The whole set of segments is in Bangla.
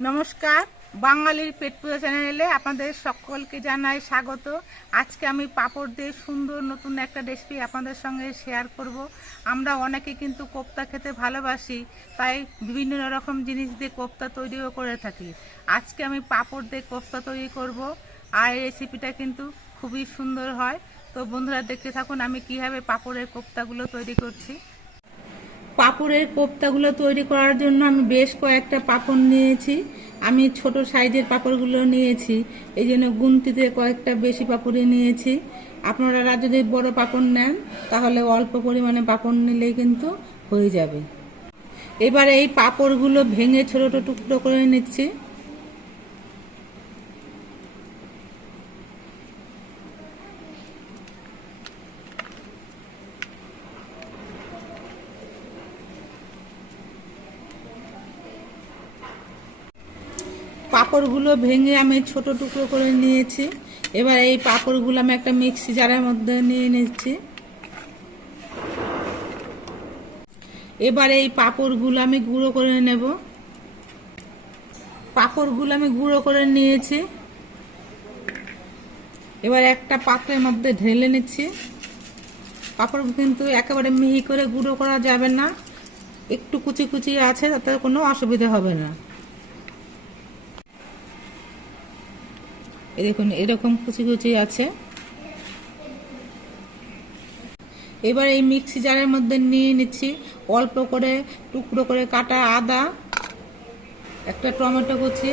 নমস্কার, বাঙালির পেট পূজা চ্যানেলে আপনাদের সকলকে জানাই স্বাগত। আজকে আমি পাঁপড় দিয়ে সুন্দর নতুন একটা রেসিপি আপনাদের সঙ্গে শেয়ার করব। আমরা অনেকে কিন্তু কোপ্তা খেতে ভালোবাসি, তাই বিভিন্ন রকম জিনিস দিয়ে কোপ্তা তৈরিও করে থাকি। আজকে আমি পাঁপড় দিয়ে কোপ্তা তৈরি করব, আর এই রেসিপিটা কিন্তু খুবই সুন্দর হয়। তো বন্ধুরা দেখতে থাকুন আমি কিভাবে পাঁপড়ের কোপ্তাগুলো তৈরি করছি। পাঁপড়ের কোপ্তাগুলো তৈরি করার জন্য আমি বেশ কয়েকটা পাঁপড় নিয়েছি। আমি ছোট সাইজের পাঁপড়গুলো নিয়েছি, এই জন্য গুনতিতে কয়েকটা বেশি পাঁপড়ই নিয়েছি। আপনারা যদি বড় পাঁপড় নেন তাহলে অল্প পরিমাণে পাঁপড় নিলেই কিন্তু হয়ে যাবে। এবার এই পাঁপড়গুলো ভেঙে ছোট ছোট টুকরো করে নিচ্ছি। পাঁপড়গুলো ভেঙে আমি ছোট টুকরো করে নিয়েছি। এবার এই পাঁপড়গুলো আমি একটা মিক্সি জারের মধ্যে নিয়ে নিচ্ছি। এবার এই পাঁপড়গুলো আমি গুঁড়ো করে নেব। পাঁপড়গুলো আমি গুঁড়ো করে নিয়েছি। এবার একটা পাত্রের মধ্যে ঢেলে নিচ্ছি। পাঁপড় কিন্তু একেবারে মিহি করে গুঁড়ো করা যাবে না, একটু কুচি কুচি আছে, তাতে কোনো অসুবিধা হবে না। এই দেখুন এরকম কুচি কুচি আছে। এবার এই মিক্সি জারের মধ্যে নিয়ে নিচ্ছি অল্প করে টুকরো করে কাটা আদা, একটা টমেটো কুচি,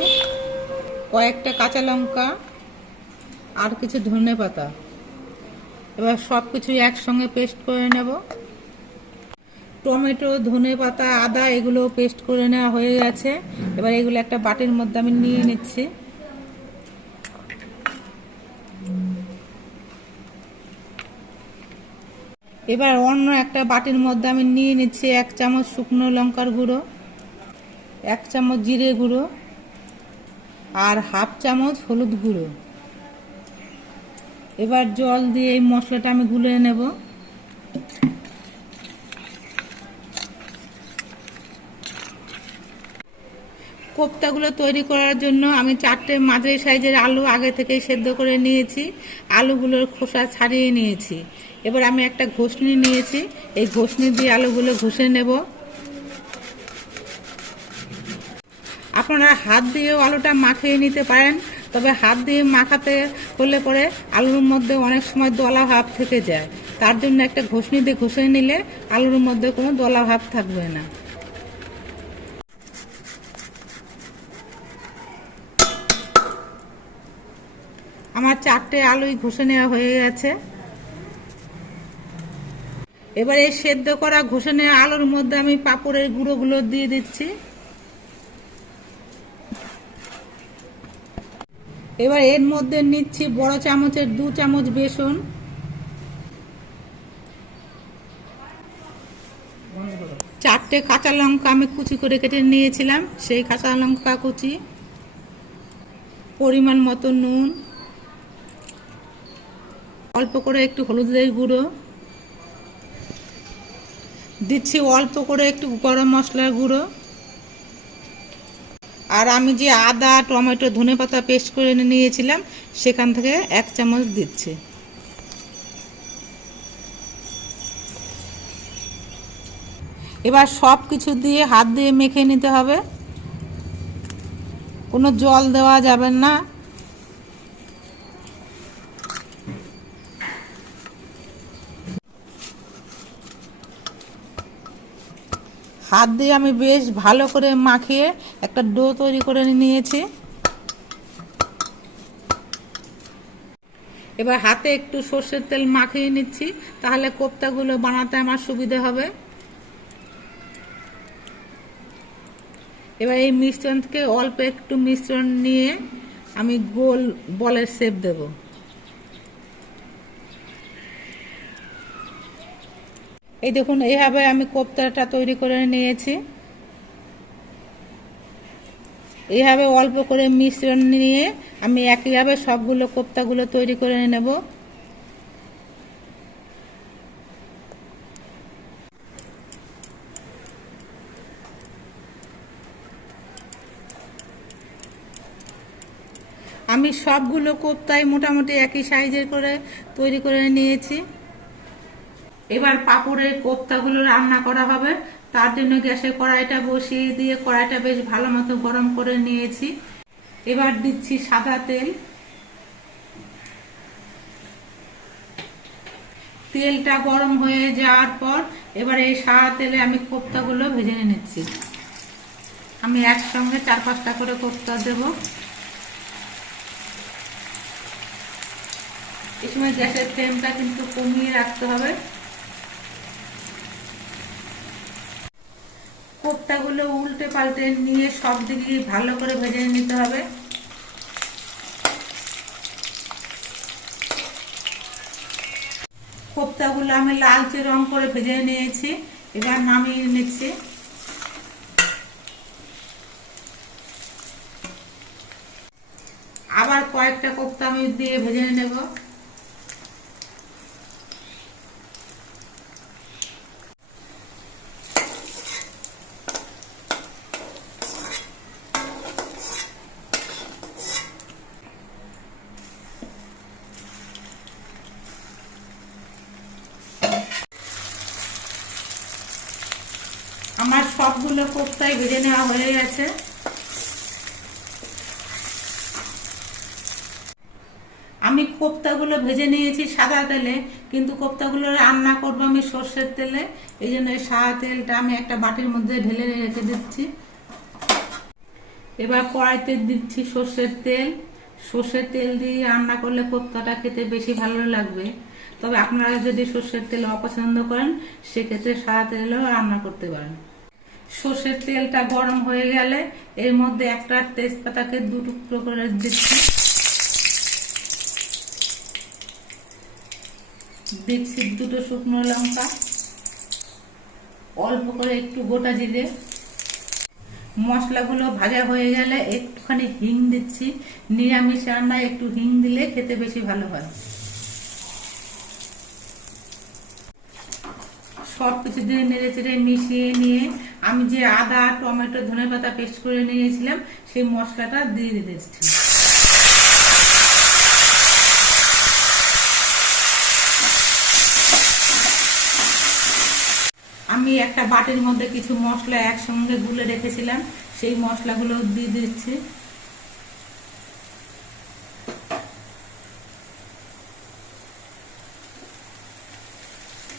কয়েকটা কাঁচা লঙ্কা আর কিছু ধনেপাতা। এবার সব কিছু একসঙ্গে পেস্ট করে নেব। টমেটো, ধনেপাতা, আদা এগুলো পেস্ট করে নেওয়া হয়ে গেছে। এবার এগুলো একটা বাটির মধ্যে আমি নিয়ে নিচ্ছি। এবার অন্য একটা বাটির মধ্যে আমি নিয়ে নিচ্ছি 1 চামচ শুকনো লঙ্কার গুঁড়ো, 1 চামচ জিরে গুঁড়ো আর 1/2 চামচ হলুদ গুঁড়ো। এবার জল দিয়ে এই মশলাটা আমি গুলিয়ে নেব। কোপ্তাগুলো তৈরি করার জন্য আমি 4টে মাঝারি সাইজের আলু আগে থেকে সেদ্ধ করে নিয়েছি। আলুগুলোর খোসা ছাড়িয়ে নিয়েছি। এবার আমি একটা ঘষনি নিয়েছি, এই ঘষনি দিয়ে আলুগুলো ঘষে নেব। আপনারা হাত দিয়েও আলুটা মাখিয়ে নিতে পারেন, তবে হাত দিয়ে মাখাতে হলে পরে আলুর মধ্যে অনেক সময় দলা ভাব থেকে যায়। তার জন্য একটা ঘষনি দিয়ে ঘষে নিলে আলুর মধ্যে কোনো দলা ভাব থাকবে না। আমার 4টে আলুই ঘষে নেওয়া হয়ে গেছে। এবার এই সেদ্ধ করা ঘষে নেওয়া আলুর মধ্যে আমি পাঁপড়ের গুঁড়োগুলো দিয়ে দিচ্ছি। এবার এর মধ্যে নিচ্ছি বড় চামচের 2 চামচ বেসন, চারটে কাঁচা লঙ্কা আমি কুচি করে কেটে নিয়েছিলাম, সেই কাঁচা লঙ্কা কুচি, পরিমাণ মতো নুন, অল্প করে একটু হলুদের গুঁড়ো দিচ্ছি, অল্প করে একটু গরম মশলার গুঁড়ো, আর আমি যে আদা, টমেটো, ধনেপাতা পেস্ট করে নিয়েছিলাম সেখান থেকে 1 চামচ দিচ্ছি। এবার সব কিছু দিয়ে হাত দিয়ে মেখে নিতে হবে, কোনো জল দেওয়া যাবে না। হাত দিয়ে আমি বেশ ভালো করে মাখিয়ে একটা ডো তৈরি করে নিয়েছি। এবার হাতে একটু সর্ষের তেল মাখিয়ে নিচ্ছি, তাহলে কোপ্তাগুলো বানাতে আমার সুবিধা হবে। এবার এই মিশ্রণ থেকে অল্প একটু মিশ্রণ নিয়ে আমি গোল বলের শেপ দেব। এই দেখুন এইভাবে আমি কোপ্তাটা তৈরি করে নিয়েছি। এইভাবে অল্প করে মিশ্রণ নিয়ে আমি একইভাবে সবগুলো কোপ্তাগুলো তৈরি করে নেব। আমি সবগুলো কোপ্তাই মোটামুটি একই সাইজের করে তৈরি করে নিয়েছি। এবার পাঁপড়ের কোপ্তাগুলো রান্না করা হবে। তার জন্য গ্যাসে কড়াইটা বসিয়ে দিয়ে কড়াইটা বেশ ভালো মতো গরম করে নিয়েছি। এবার দিচ্ছি সাদা তেল। তেলটা গরম হয়ে যাওয়ার পর এবার এই সাদা তেলে আমি কোপ্তাগুলো ভেজে নিচ্ছি। আমি একসঙ্গে 4-5টা করে কোপ্তা দেব। এই সময় গ্যাসের ফ্লেমটা কিন্তু কমিয়ে রাখতে হবে। কোপ্তাগুলো উল্টে পাল্টে নিয়ে সব দিকে ভালো করে ভেজে নিতে হবে। কোপ্তাগুলো আমি লালচে রং করে ভেজে নিয়েছি। এবার নামিয়ে নিচ্ছি। আবার কয়েকটা কোপ্তা আমি দিয়ে ভেজে নেব। আমার সবগুলো কোপ্তাই ভেজে নেওয়া হয়ে গেছে। আমি কোপ্তাগুলো ভেজে নিয়েছি সাদা তেলে, কিন্তু কোপ্তাগুলো রান্না করবো আমি সর্ষের তেলে। এই জন্য এই সাদা তেলটা আমি একটা বাটির মধ্যে ঢেলে রেখে দিচ্ছি। এবার কড়াইতে দিচ্ছি সর্ষের তেল। সর্ষের তেল দিয়ে রান্না করলে কোপ্তাটা খেতে বেশি ভালো লাগবে। তবে আপনারা যদি সর্ষের তেল অপছন্দ করেন সেক্ষেত্রে সাদা তেলেও রান্না করতে পারেন। সর্ষের তেলটা গরম হয়ে গেলে এর মধ্যে একটা তেজপাতাকে 2 টুকরো করে দিচ্ছি। দিচ্ছি 2টো শুকনো লঙ্কা, অল্প করে একটু গোটা জিরে। মশলাগুলো ভাজা হয়ে গেলে একটুখানি হিং দিচ্ছি। নিরামিষ রান্নায় একটু হিং দিলে খেতে বেশি ভালো হয়। সবকিছু দিয়ে নেড়ে চেড়ে মিশিয়ে নিয়ে আমি যে আদা, টমেটো, ধনেপাতা পেস্ট করে নিয়েছিলাম সেই মশলাটা দিয়ে দিচ্ছি। আমি একটা বাটির মধ্যে কিছু মশলা একসঙ্গে গুলে রেখেছিলাম, সেই মশলাগুলো দিয়ে দিচ্ছি।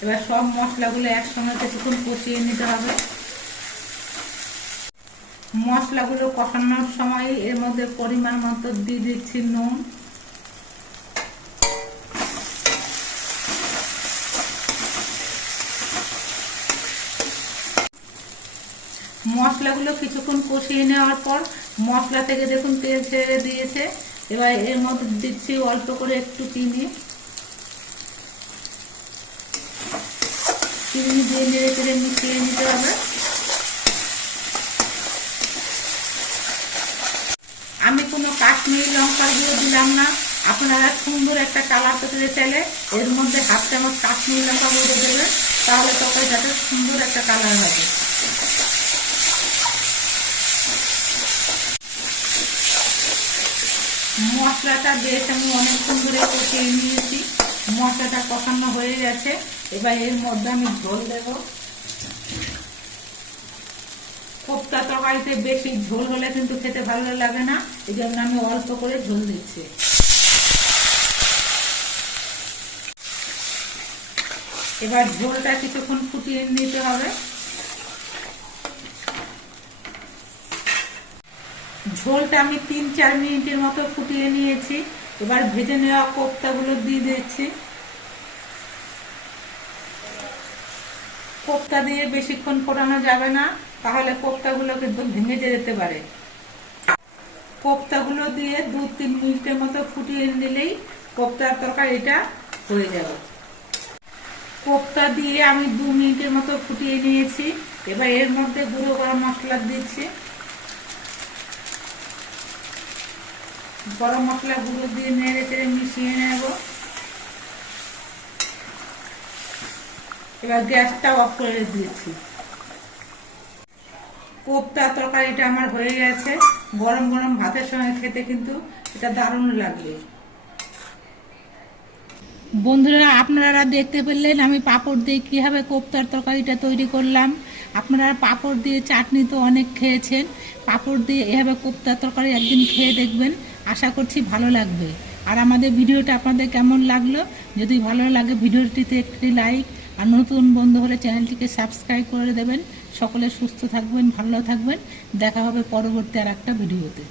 এবার সব মশলাগুলো একসঙ্গে কিছুক্ষণ কষিয়ে নিতে হবে। মশলাগুলো কষানোর সময় এর মধ্যে পরিমাণ মতো দিয়ে দিচ্ছি নুন। মশলাগুলো কিছুক্ষণ কষিয়ে নেওয়ার পর মশলা থেকে দেখুন তেল ছেড়ে দিয়েছে। এবার এর মধ্যে দিচ্ছি অল্প করে একটু চিনি। চিনি দিয়ে নেড়ে চেড়ে মিশিয়ে নিতে হবে। আমি কোনো কাশ্মীরি লঙ্কা গুঁড়ো দিলাম না। আপনারা সুন্দর একটা কালার পেতে চাইলে এর মধ্যে 1/2 চামচ কাশ্মীরি লঙ্কা গুঁড়ো দেবেন, তাহলে তরকারিটাতে সুন্দর একটা কালার হবে। মশলাটা বেশ আমি অনেকক্ষণ ধরে কষিয়ে নিয়েছি। মশলাটা কষানো হয়ে গেছে। এবার এর মধ্যে আমি ঝোল দেব। কোপ্তা তরকারিতে বেশি ঝোল হলে কিন্তু খেতে ভালো লাগে না, এই জন্য আমি অল্প করে ঝোল দিচ্ছি। এবার ঝোলটা কিছুক্ষণ ফুটিয়ে নিতে হবে। ঝোলটা আমি 3-4 মিনিটের মতো ফুটিয়ে নিয়েছি। এবার ভেজে নেওয়া কোপ্তাগুলো দিয়ে দিচ্ছি। কোপ্তা দিয়ে বেশিক্ষণ ফোটানো যাবে না, তাহলে কোপ্তাগুলো কিন্তু ভেঙে যেতে পারে। কোপ্তাগুলো দিয়ে 2-3 মিনিটের মতো ফুটিয়ে নিলেই কোপ্তার তরকারিটা হয়ে যাবে। কোপ্তা দিয়ে আমি 2 মিনিটের মতো ফুটিয়ে নিয়েছি। এবার এর মধ্যে গুঁড়ো গরম মশলা দিচ্ছি। গরম মশলা গুঁড়ো দিয়ে নেড়ে চেড়ে মিশিয়ে নেব। এবার গ্যাসটা অফ করে দিয়েছি। কোপ্তা তরকারিটা আমার হয়ে গেছে। গরম গরম ভাতের সঙ্গে খেতে কিন্তু এটা দারুণ লাগবে। বন্ধুরা, আপনারা দেখতে পেলেন আমি পাঁপড় দিয়ে কীভাবে কোপ্তার তরকারিটা তৈরি করলাম। আপনারা পাঁপড় দিয়ে চাটনি তো অনেক খেয়েছেন, পাঁপড় দিয়ে এভাবে কোপ্তার তরকারি একদিন খেয়ে দেখবেন, আশা করছি ভালো লাগবে। আর আমাদের ভিডিওটা আপনাদের কেমন লাগলো, যদি ভালো লাগে ভিডিওটিতে একটি লাইক, আর নতুন বন্ধু হলে চ্যানেলটিকে সাবস্ক্রাইব করে দেবেন। সকলে সুস্থ থাকবেন, ভালো থাকবেন, দেখা হবে পরবর্তী আর একটা ভিডিওতে।